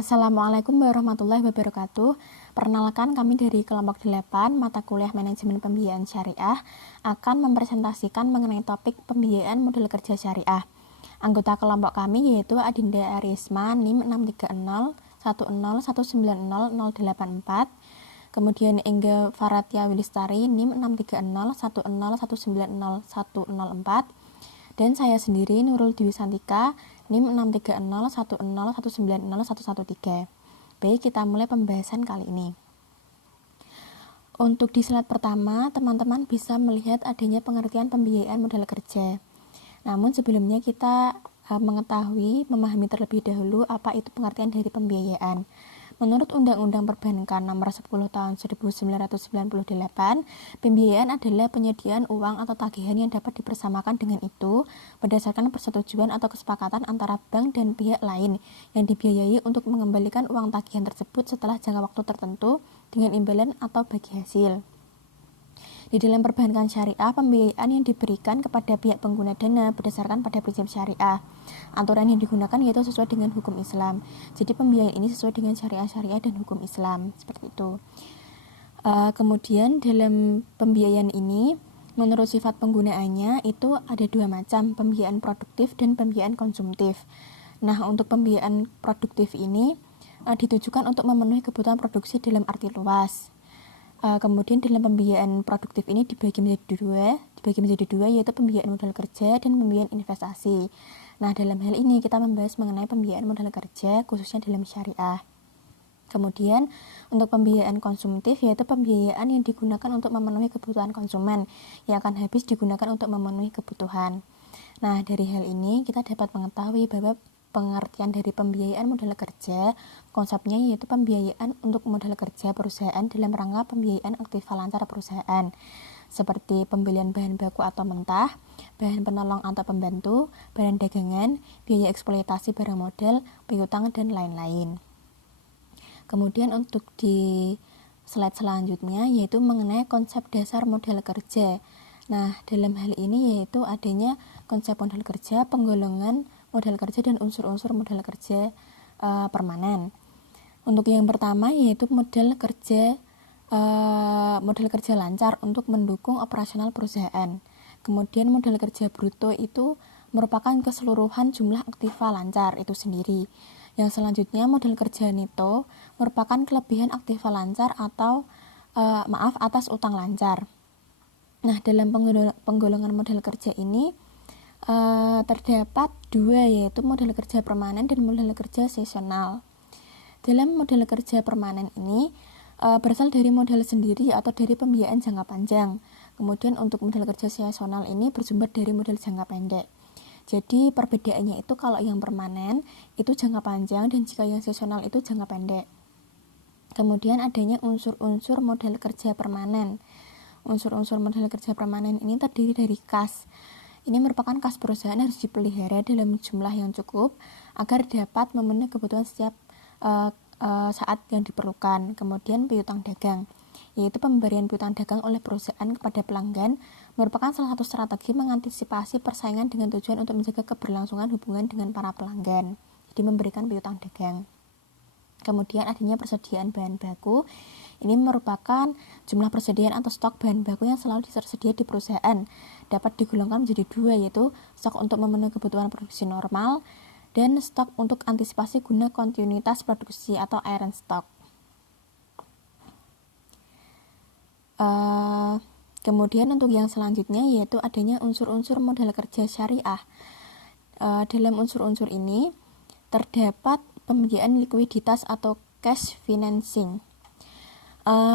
Assalamualaikum warahmatullahi wabarakatuh. Perkenalkan, kami dari kelompok 8 mata kuliah manajemen pembiayaan syariah akan mempresentasikan mengenai topik pembiayaan model kerja syariah. Anggota kelompok kami yaitu Adinda Arisma NIM 63010190084, kemudian Engga Faratia Wilistari NIM 63010190104, dan saya sendiri Nurul Dewi Santika NIM 63010190113. Baik, kita mulai pembahasan kali ini. Untuk di slide pertama, teman-teman bisa melihat adanya pengertian pembiayaan modal kerja. Namun sebelumnya kita memahami terlebih dahulu apa itu pengertian dari pembiayaan. Menurut Undang-Undang Perbankan Nomor 10 Tahun 1998, pembiayaan adalah penyediaan uang atau tagihan yang dapat dipersamakan dengan itu berdasarkan persetujuan atau kesepakatan antara bank dan pihak lain yang dibiayai untuk mengembalikan uang tagihan tersebut setelah jangka waktu tertentu dengan imbalan atau bagi hasil. Di dalam perbankan syariah, pembiayaan yang diberikan kepada pihak pengguna dana berdasarkan pada prinsip syariah. Aturan yang digunakan yaitu sesuai dengan hukum Islam. Jadi pembiayaan ini sesuai dengan syariah dan hukum Islam, seperti itu. Kemudian dalam pembiayaan ini, menurut sifat penggunaannya itu ada dua macam, pembiayaan produktif dan pembiayaan konsumtif. Nah, untuk pembiayaan produktif ini ditujukan untuk memenuhi kebutuhan produksi dalam arti luas. Kemudian dalam pembiayaan produktif ini dibagi menjadi dua yaitu pembiayaan modal kerja dan pembiayaan investasi. Nah, dalam hal ini kita membahas mengenai pembiayaan modal kerja khususnya dalam syariah. Kemudian untuk pembiayaan konsumtif yaitu pembiayaan yang digunakan untuk memenuhi kebutuhan konsumen yang akan habis digunakan untuk memenuhi kebutuhan. Nah, dari hal ini kita dapat mengetahui bahwa pengertian dari pembiayaan modal kerja, konsepnya yaitu pembiayaan untuk modal kerja perusahaan dalam rangka pembiayaan aktiva lancar perusahaan, seperti pembelian bahan baku atau mentah, bahan penolong atau pembantu, barang dagangan, biaya eksploitasi barang modal, piutang, dan lain-lain. Kemudian untuk di slide selanjutnya yaitu mengenai konsep dasar modal kerja. Nah, dalam hal ini yaitu adanya konsep modal kerja, penggolongan modal kerja, dan unsur-unsur modal kerja permanen. Untuk yang pertama yaitu modal kerja lancar untuk mendukung operasional perusahaan. Kemudian modal kerja bruto itu merupakan keseluruhan jumlah aktiva lancar itu sendiri. Yang selanjutnya modal kerja neto merupakan kelebihan aktiva lancar atau atas utang lancar. Nah, dalam penggolongan modal kerja ini terdapat dua yaitu modal kerja permanen dan modal kerja seasonal. Dalam modal kerja permanen ini berasal dari modal sendiri atau dari pembiayaan jangka panjang. Kemudian untuk modal kerja seasonal ini bersumber dari modal jangka pendek. Jadi perbedaannya itu kalau yang permanen itu jangka panjang dan jika yang seasonal itu jangka pendek. Kemudian adanya unsur-unsur modal kerja permanen. Unsur-unsur modal kerja permanen ini terdiri dari kas. Ini merupakan kas perusahaan harus dipelihara dalam jumlah yang cukup agar dapat memenuhi kebutuhan setiap saat yang diperlukan. Kemudian piutang dagang, yaitu pemberian piutang dagang oleh perusahaan kepada pelanggan merupakan salah satu strategi mengantisipasi persaingan dengan tujuan untuk menjaga keberlangsungan hubungan dengan para pelanggan. Jadi memberikan piutang dagang. Kemudian adanya persediaan bahan baku. Ini merupakan jumlah persediaan atau stok bahan baku yang selalu tersedia di perusahaan. Dapat digolongkan menjadi dua yaitu stok untuk memenuhi kebutuhan produksi normal dan stok untuk antisipasi guna kontinuitas produksi atau iron stock. Kemudian untuk yang selanjutnya yaitu adanya unsur-unsur modal kerja syariah. Dalam unsur-unsur ini terdapat pembiayaan likuiditas atau cash financing.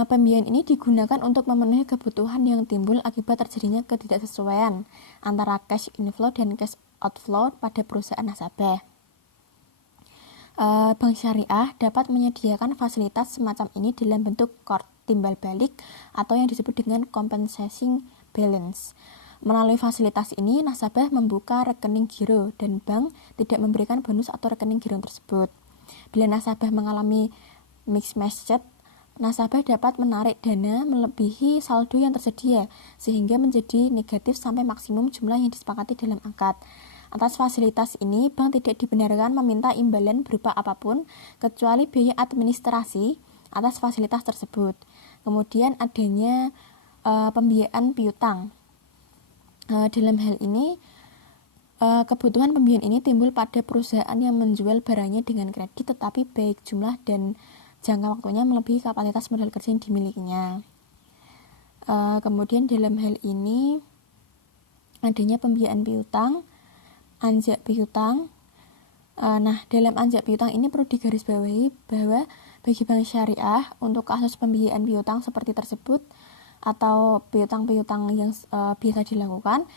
Pembiayaan ini digunakan untuk memenuhi kebutuhan yang timbul akibat terjadinya ketidaksesuaian antara cash inflow dan cash outflow pada perusahaan nasabah. Bank syariah dapat menyediakan fasilitas semacam ini dalam bentuk CORT, timbal balik, atau yang disebut dengan compensation balance. Melalui fasilitas ini, nasabah membuka rekening giro dan bank tidak memberikan bonus atau rekening giro tersebut. Bila nasabah mengalami mismatch, nasabah dapat menarik dana melebihi saldo yang tersedia sehingga menjadi negatif sampai maksimum jumlah yang disepakati dalam akad. Atas fasilitas ini, bank tidak dibenarkan meminta imbalan berupa apapun kecuali biaya administrasi atas fasilitas tersebut. Kemudian adanya pembiayaan piutang. Dalam hal ini, kebutuhan pembiayaan ini timbul pada perusahaan yang menjual barangnya dengan kredit, tetapi baik jumlah dan jangka waktunya melebihi kapasitas modal kerja yang dimilikinya. Kemudian dalam hal ini adanya pembiayaan piutang, anjak piutang. Nah, dalam anjak piutang ini perlu digarisbawahi bahwa bagi bank syariah untuk kasus pembiayaan piutang seperti tersebut atau piutang-piutang yang biasa dilakukan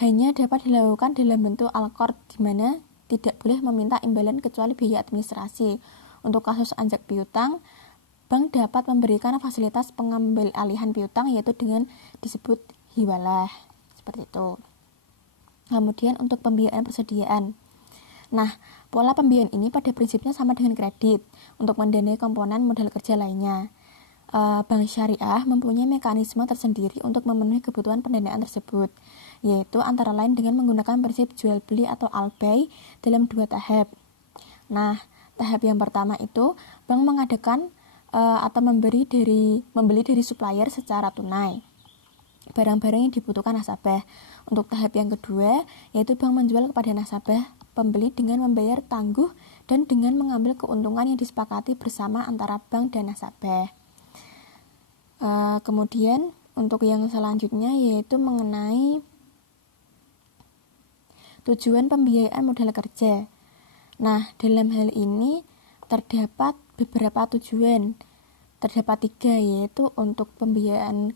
hanya dapat dilakukan dalam bentuk al-qard, di mana tidak boleh meminta imbalan kecuali biaya administrasi. Untuk kasus anjak piutang, bank dapat memberikan fasilitas pengambil alihan piutang yaitu dengan disebut hiwalah, seperti itu. Kemudian untuk pembiayaan persediaan. Nah, pola pembiayaan ini pada prinsipnya sama dengan kredit untuk mendanai komponen modal kerja lainnya. Bank syariah mempunyai mekanisme tersendiri untuk memenuhi kebutuhan pendanaan tersebut, yaitu antara lain dengan menggunakan prinsip jual beli atau al-bay dalam 2 tahap. Nah, tahap yang pertama itu bank mengadakan atau membeli dari supplier secara tunai barang-barang yang dibutuhkan nasabah. Untuk tahap yang kedua, yaitu bank menjual kepada nasabah pembeli dengan membayar tangguh dan dengan mengambil keuntungan yang disepakati bersama antara bank dan nasabah. Kemudian untuk yang selanjutnya yaitu mengenai tujuan pembiayaan modal kerja. Nah, dalam hal ini terdapat beberapa tujuan. Terdapat 3, yaitu untuk pembiayaan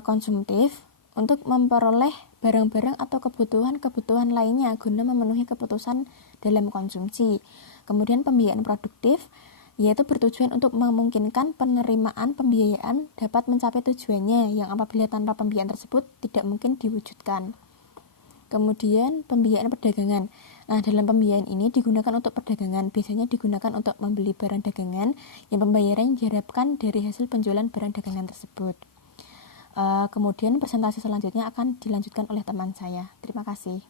konsumtif, untuk memperoleh barang-barang atau kebutuhan-kebutuhan lainnya guna memenuhi kebutuhan dalam konsumsi. Kemudian pembiayaan produktif, yaitu bertujuan untuk memungkinkan penerimaan pembiayaan dapat mencapai tujuannya yang apabila tanpa pembiayaan tersebut tidak mungkin diwujudkan. Kemudian pembiayaan perdagangan. Nah, dalam pembiayaan ini digunakan untuk perdagangan, biasanya digunakan untuk membeli barang dagangan yang pembayaran diharapkan dari hasil penjualan barang dagangan tersebut. Kemudian presentasi selanjutnya akan dilanjutkan oleh teman saya. Terima kasih.